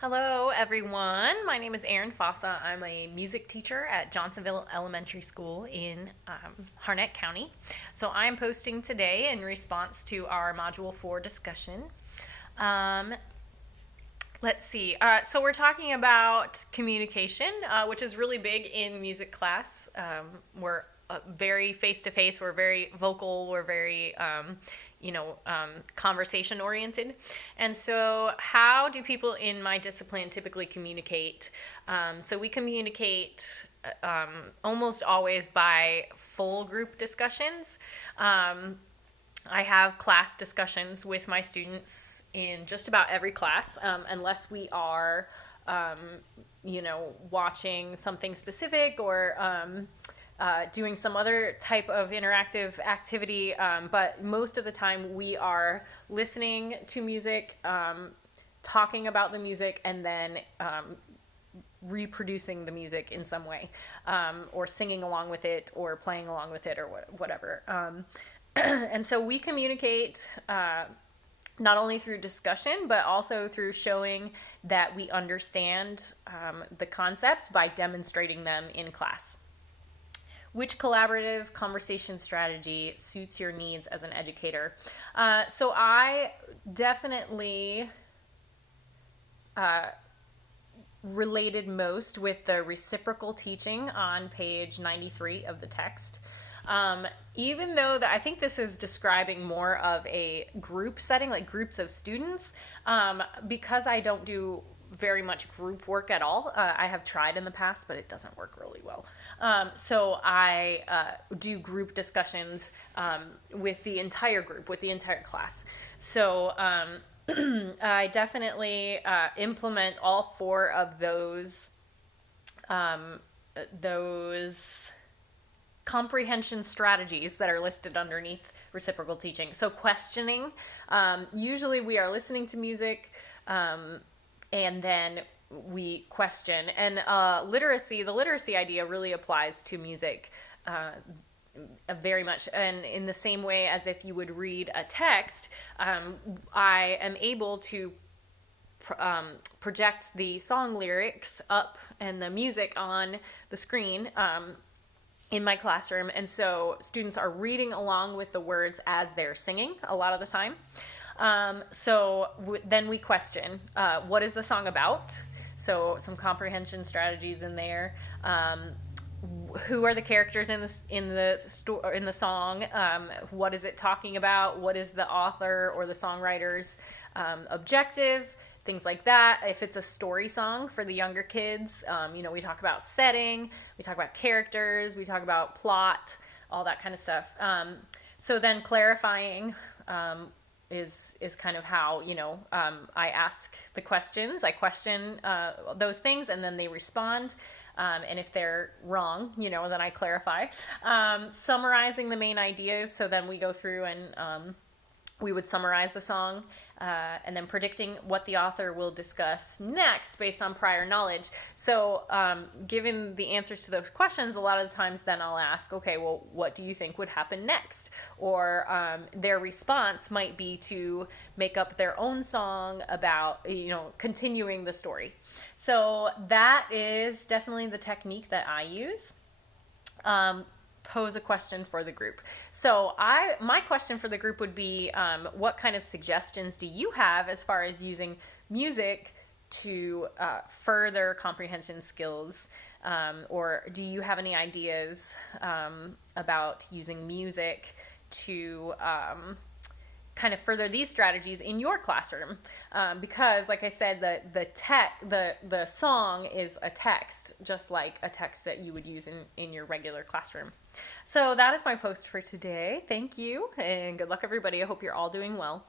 Hello, everyone. My name is Erin Fossa. I'm a music teacher at Johnsonville Elementary School in Harnett County. So I'm posting today in response to our Module 4 discussion. Um, let's see. So we're talking about communication, which is really big in music class. We're very face to face. We're very vocal. We're very conversation oriented. And so, how do people in my discipline typically communicate? So we communicate almost always by full group discussions. I have class discussions with my students in just about every class, unless we are, watching something specific or doing some other type of interactive activity. But most of the time, we are listening to music, talking about the music, and then reproducing the music in some way, or singing along with it, or playing along with it, or whatever. And so we communicate not only through discussion, but also through showing that we understand the concepts by demonstrating them in class. Which collaborative conversation strategy suits your needs as an educator? So I definitely related most with the reciprocal teaching on page 93 of the text. Even though I think this is describing more of a group setting, like groups of students, because I don't do very much group work at all. I have tried in the past, but it doesn't work really well. So I do group discussions with the entire group, with the entire class. So I definitely implement all four of those comprehension strategies that are listed underneath reciprocal teaching. So questioning, usually we are listening to music, and then we question. And the literacy idea really applies to music very much. And in the same way as if you would read a text, I am able to project the song lyrics up and the music on the screen in my classroom. And so students are reading along with the words as they're singing a lot of the time. Then we question, what is the song about? So some comprehension strategies in there. Who are the characters in the song? What is it talking about? What is the author or the songwriter's objective? Things like that. If it's a story song for the younger kids, we talk about setting, we talk about characters, we talk about plot, all that kind of stuff. So then clarifying is kind of how, I ask the questions, I question those things, and then they respond. And if they're wrong, then I clarify. Summarizing the main ideas, so then we go through and we would summarize the song, and then predicting what the author will discuss next based on prior knowledge. So given the answers to those questions, a lot of the times then I'll ask, okay, well, what do you think would happen next? Or their response might be to make up their own song about, continuing the story. So that is definitely the technique that I use. Pose a question for the group. So my question for the group would be, what kind of suggestions do you have as far as using music to further comprehension skills? Or do you have any ideas about using music to kind of further these strategies in your classroom? Because like I said, the song is a text, just like a text that you would use in your regular classroom. So that is my post for today. Thank you, and good luck, everybody. I hope you're all doing well.